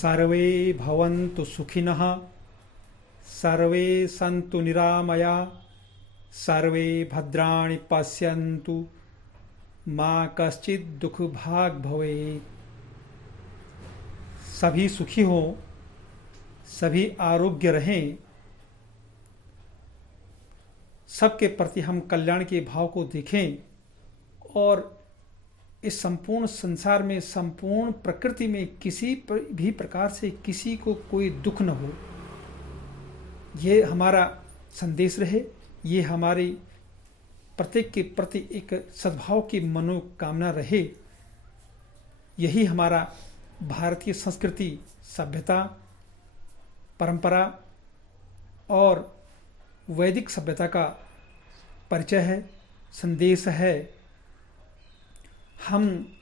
सर्वे भवन्तु सुखिनः सर्वे सन्तु निरामया सर्वे भद्राणि पश्यन्तु माँ कश्चित् दुख भाग भवेत्। सभी सुखी हों, सभी आरोग्य रहें, सबके प्रति हम कल्याण के भाव को देखें और इस संपूर्ण संसार में, संपूर्ण प्रकृति में किसी भी प्रकार से किसी को कोई दुख न हो, ये हमारा संदेश रहे। ये हमारी प्रत्येक के प्रति एक सद्भाव की मनोकामना रहे। यही हमारा भारतीय संस्कृति, सभ्यता, परंपरा और वैदिक सभ्यता का परिचय है, संदेश है। हम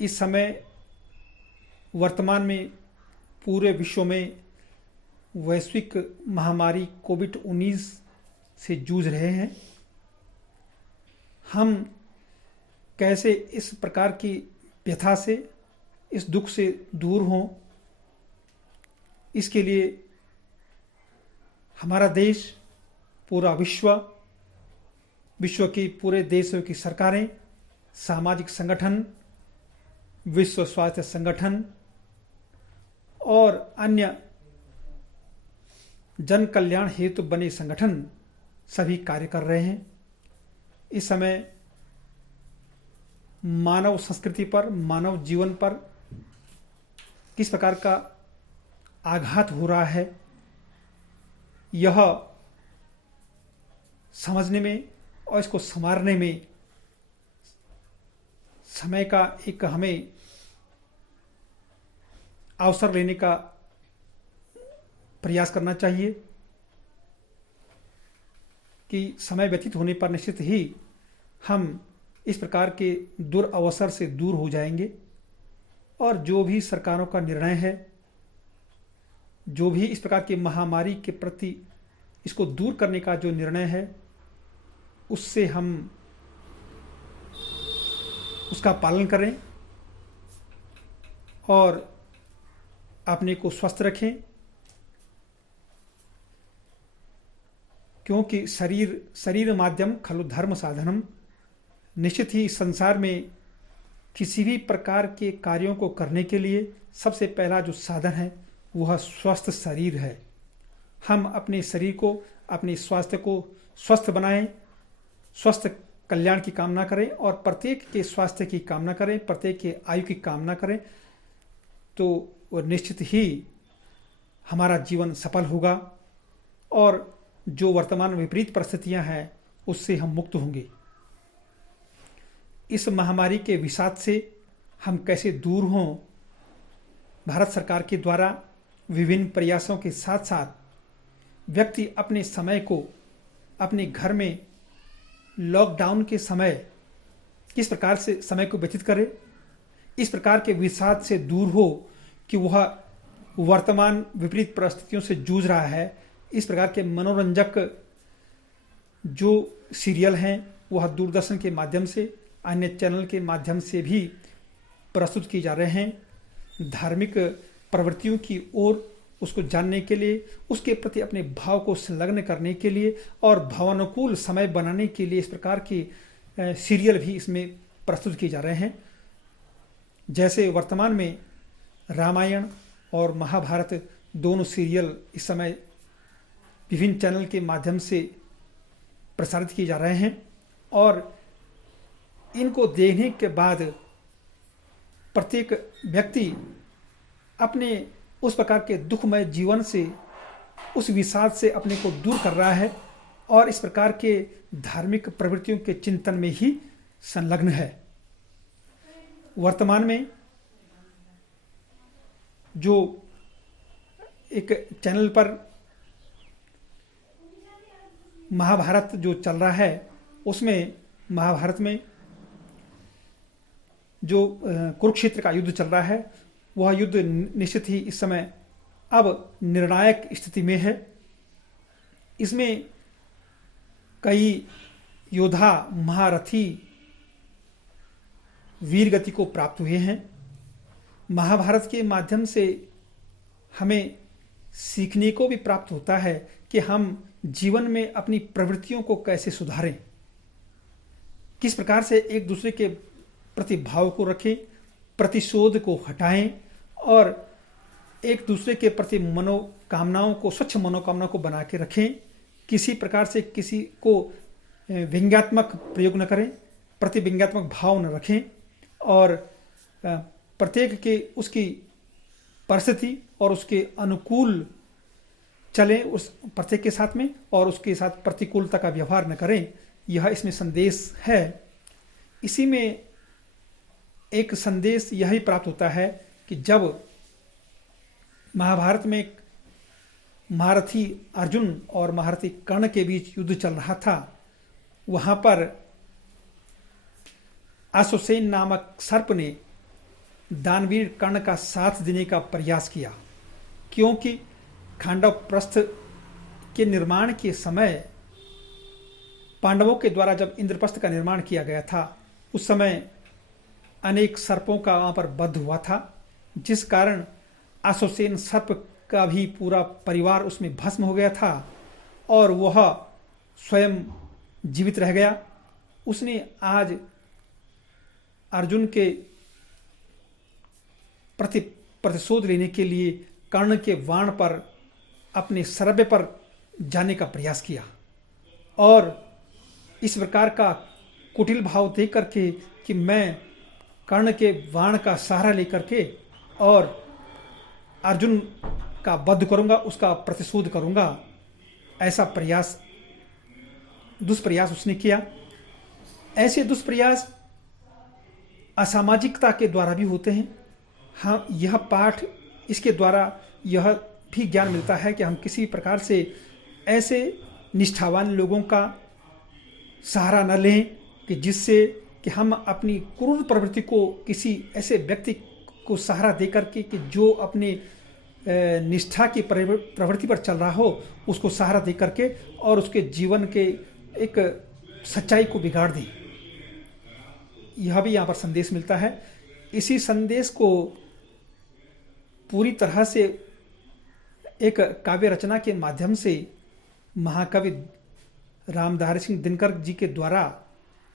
इस समय वर्तमान में पूरे विश्व में वैश्विक महामारी कोविड-19 से जूझ रहे हैं। हम कैसे इस प्रकार की व्यथा से, इस दुख से दूर हों, इसके लिए हमारा देश, पूरा विश्व की पूरे देशों की सरकारें, सामाजिक संगठन, विश्व स्वास्थ्य संगठन और अन्य जन कल्याण हेतु बने संगठन सभी कार्य कर रहे हैं। इस समय मानव संस्कृति पर, मानव जीवन पर किस प्रकार का आघात हो रहा है, यह समझने में और इसको संवारने में समय का एक हमें अवसर लेने का प्रयास करना चाहिए कि समय व्यतीत होने पर निश्चित ही हम इस प्रकार के दुरअवसर से दूर हो जाएंगे और जो भी सरकारों का निर्णय है, जो भी इस प्रकार की महामारी के प्रति इसको दूर करने का जो निर्णय है, उससे हम उसका पालन करें और अपने को स्वस्थ रखें, क्योंकि शरीर माध्यम खलु धर्म साधनम। निश्चित ही इस संसार में किसी भी प्रकार के कार्यों को करने के लिए सबसे पहला जो साधन है वह स्वस्थ शरीर है। हम अपने शरीर को, अपने स्वास्थ्य को स्वस्थ बनाएं, स्वस्थ कल्याण की कामना करें और प्रत्येक के स्वास्थ्य की कामना करें, प्रत्येक के आयु की कामना करें, तो वह निश्चित ही हमारा जीवन सफल होगा और जो वर्तमान विपरीत परिस्थितियां हैं उससे हम मुक्त होंगे। इस महामारी के विषाद से हम कैसे दूर हों, भारत सरकार के द्वारा विभिन्न प्रयासों के साथ साथ व्यक्ति अपने समय को अपने घर में लॉकडाउन के समय किस प्रकार से समय को व्यतीत करे, इस प्रकार के विषाद से दूर हो कि वह वर्तमान विपरीत परिस्थितियों से जूझ रहा है। इस प्रकार के मनोरंजक जो सीरियल हैं वह दूरदर्शन के माध्यम से, अन्य चैनल के माध्यम से भी प्रस्तुत किए जा रहे हैं। धार्मिक प्रवृत्तियों की ओर उसको जानने के लिए, उसके प्रति अपने भाव को संलग्न करने के लिए और भावानुकूल समय बनाने के लिए इस प्रकार की सीरियल भी इसमें प्रस्तुत किए जा रहे हैं। जैसे वर्तमान में रामायण और महाभारत दोनों सीरियल इस समय विभिन्न चैनल के माध्यम से प्रसारित किए जा रहे हैं और इनको देखने के बाद प्रत्येक व्यक्ति अपने उस प्रकार के दुखमय जीवन से, उस विषाद से अपने को दूर कर रहा है और इस प्रकार के धार्मिक प्रवृत्तियों के चिंतन में ही संलग्न है। वर्तमान में जो एक चैनल पर महाभारत जो चल रहा है, उसमें महाभारत में जो कुरुक्षेत्र का युद्ध चल रहा है, वह युद्ध निश्चित ही इस समय अब निर्णायक स्थिति में है। इसमें कई योद्धा, महारथी वीर गति को प्राप्त हुए हैं। महाभारत के माध्यम से हमें सीखने को भी प्राप्त होता है कि हम जीवन में अपनी प्रवृत्तियों को कैसे सुधारें, किस प्रकार से एक दूसरे के प्रति भाव को रखें, प्रतिशोध को हटाएं और एक दूसरे के प्रति मनोकामनाओं को, स्वच्छ मनोकामनाओं को बना के रखें। किसी प्रकार से किसी को व्यंग्यात्मक प्रयोग न करें, प्रतिव्यंग्यात्मक भाव न रखें और प्रत्येक के उसकी परिस्थिति और उसके अनुकूल चलें उस प्रत्येक के साथ में और उसके साथ प्रतिकूलता का व्यवहार न करें। यह इसमें संदेश है। इसी में एक संदेश यह भी प्राप्त होता है कि जब महाभारत में महारथी अर्जुन और महारथी कर्ण के बीच युद्ध चल रहा था, वहां पर अश्वसेन नामक सर्प ने दानवीर कर्ण का साथ देने का प्रयास किया, क्योंकि खांडव प्रस्थ के निर्माण के समय पांडवों के द्वारा जब इंद्रप्रस्थ का निर्माण किया गया था, उस समय अनेक सर्पों का वहां पर वध हुआ था, जिस कारण अश्वसेन सर्प का भी पूरा परिवार उसमें भस्म हो गया था और वह स्वयं जीवित रह गया। उसने आज अर्जुन के प्रति प्रतिशोध लेने के लिए कर्ण के वाण पर, अपने सरबे पर जाने का प्रयास किया और इस प्रकार का कुटिल भाव देख करके कि मैं कर्ण के वाण का सहारा लेकर के और अर्जुन का वध करूंगा, उसका प्रतिशोध करूंगा, ऐसा प्रयास, दुष्प्रयास उसने किया। ऐसे दुष्प्रयास असामाजिकता के द्वारा भी होते हैं। हाँ, यह पाठ, इसके द्वारा यह भी ज्ञान मिलता है कि हम किसी प्रकार से ऐसे निष्ठावान लोगों का सहारा न लें कि जिससे कि हम अपनी क्रूर प्रवृत्ति को किसी ऐसे व्यक्ति को सहारा दे करके कि जो अपने निष्ठा की प्रवृत्ति पर चल रहा हो, उसको सहारा दे करके और उसके जीवन के एक सच्चाई को बिगाड़ दे। यह भी यहाँ पर संदेश मिलता है। इसी संदेश को पूरी तरह से एक काव्य रचना के माध्यम से महाकवि रामधारी सिंह दिनकर जी के द्वारा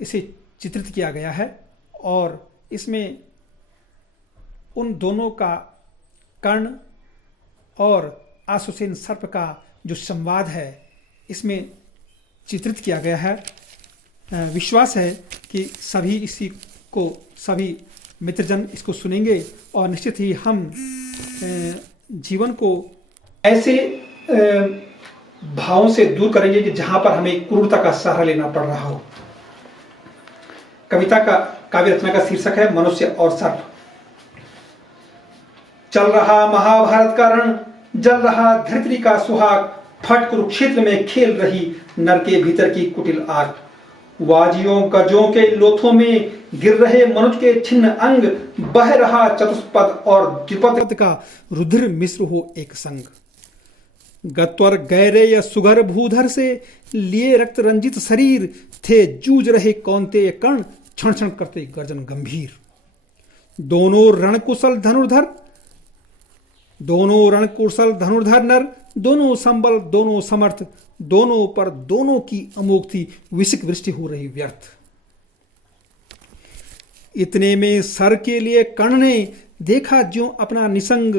इसे चित्रित किया गया है और इसमें उन दोनों का, कर्ण और अश्वसेन सर्प का जो संवाद है, इसमें चित्रित किया गया है। विश्वास है कि सभी इसी को, सभी मित्रजन इसको सुनेंगे और निश्चित ही हम जीवन को ऐसे भावों से दूर करेंगे कि जहां पर हमें क्रूरता का सहारा लेना पड़ रहा हो। कविता का, काव्य रचना का शीर्षक है मनुष्य और सर्प। चल रहा महाभारत का रण, जल रहा धरती का सुहाग, फट कुरुक्षेत्र में खेल रही नर के भीतर की कुटिल आग। वाजियों गजों के लोथों में गिर रहे मनुष्य के छिन्न अंग, बह रहा चतुष्पद और द्विपद का रुधिर मिश्र हो एक संग। गत्वर गैरे या सुगर भूधर से लिए रक्त रंजित शरीर, थे जूझ रहे कौन्तेय कर्ण, क्षण क्षण करते गर्जन गंभीर। दोनों रणकुशल धनुर्धर नर, दोनों संबल, दोनों समर्थ, दोनों पर दोनों की अमोघ थी विषिक वृष्टि हो रही व्यर्थ। इतने में सर के लिए कर्ण ने देखा ज्यों अपना निसंग,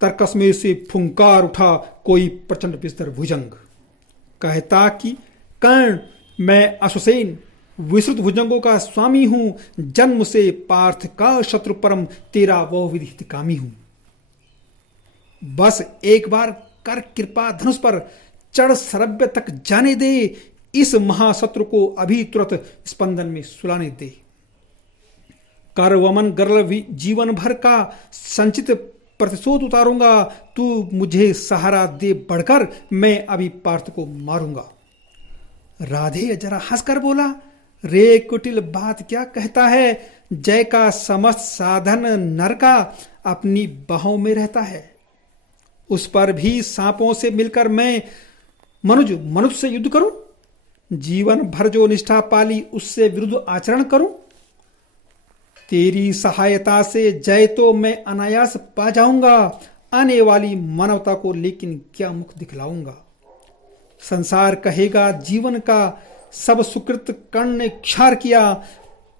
तरकस में से फुंकार उठा कोई प्रचंड विस्तर भुजंग। कहता कि कर्ण, मैं अश्वसेन विस्तृत भुजंगों का स्वामी हूं, जन्म से पार्थ का शत्रु परम, तेरा वह विदित कामी हूं। बस एक बार कर कृपा धनुष पर चढ़ सरव्य तक जाने दे, इस महाशत्रु को अभी तुरंत स्पंदन में सुलाने दे। कर वमन गर्ल जीवन भर का संचित प्रतिशोध उतारूंगा, तू मुझे सहारा दे बढ़कर, मैं अभी पार्थ को मारूंगा। राधे जरा हंसकर बोला, रे कुटिल बात क्या कहता है, जय का समस्त साधन नर का अपनी बाहों में रहता है। उस पर भी सांपों से मिलकर मैं मनुष्य से युद्ध करूं, जीवन भर जो निष्ठा पाली उससे विरुद्ध आचरण करूं। तेरी सहायता से जय तो मैं अनायास पा जाऊंगा, आने वाली मानवता को लेकिन क्या मुख दिखलाऊंगा। संसार कहेगा जीवन का सब सुकृत कर्ण ने क्षार किया,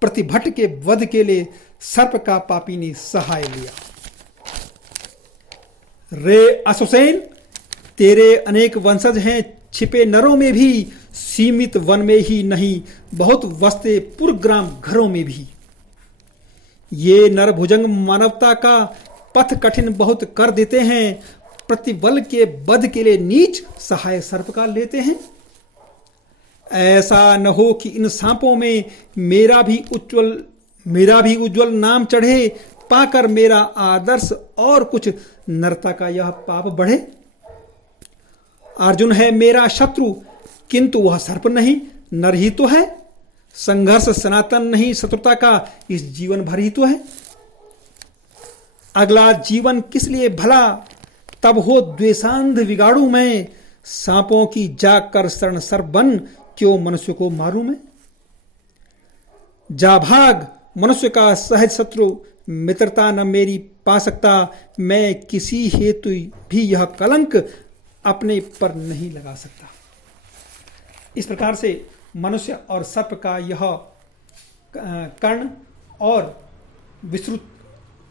प्रतिभट के वध के लिए सर्प का पापी ने सहाय लिया। रे असुसेन, तेरे अनेक वंशज हैं छिपे नरों में भी, सीमित वन में ही नहीं बहुत वसते पुरग्राम घरों में भी। ये नरभुजंग मानवता का पथ कठिन बहुत कर देते हैं, प्रतिबल के वध के लिए नीच सहाय सर्प का लेते हैं। ऐसा न हो कि इन सांपों में मेरा भी उज्जवल नाम चढ़े, पाकर मेरा आदर्श और कुछ नरता का यह पाप बढ़े। अर्जुन है मेरा शत्रु किंतु वह सर्प नहीं, नर ही तो है। संघर्ष सनातन नहीं शत्रुता का इस जीवन भर ही तो है। अगला जीवन किस लिए भला, तब हो द्वेषांध विगाड़ू मैं, सांपों की जाग कर शरण सर्प बन, क्यों मनुष्य को मारूं मैं। जा भाग मनुष्य का सहज शत्रु, मित्रता न मेरी पा सकता, मैं किसी हेतु भी यह कलंक अपने पर नहीं लगा सकता। इस प्रकार से मनुष्य और सर्प का यह कर्ण और विश्रुत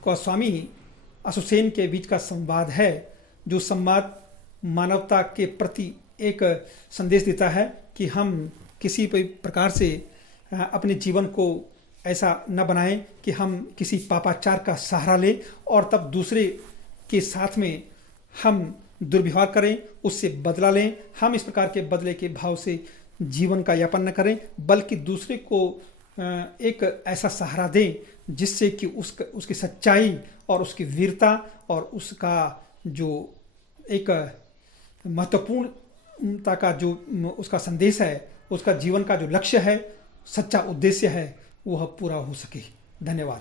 गोस्वामी असुसेन के बीच का संवाद है, जो संवाद मानवता के प्रति एक संदेश देता है कि हम किसी भी प्रकार से अपने जीवन को ऐसा न बनाएं कि हम किसी पापाचार का सहारा लें और तब दूसरे के साथ में हम दुर्व्यवहार करें, उससे बदला लें। हम इस प्रकार के बदले के भाव से जीवन का यापन न करें, बल्कि दूसरे को एक ऐसा सहारा दें जिससे कि उसकी सच्चाई और उसकी वीरता और उसका जो एक महत्वपूर्णता का जो उसका संदेश है, उसका जीवन का जो लक्ष्य है, सच्चा उद्देश्य है, वह पूरा हो सके। धन्यवाद।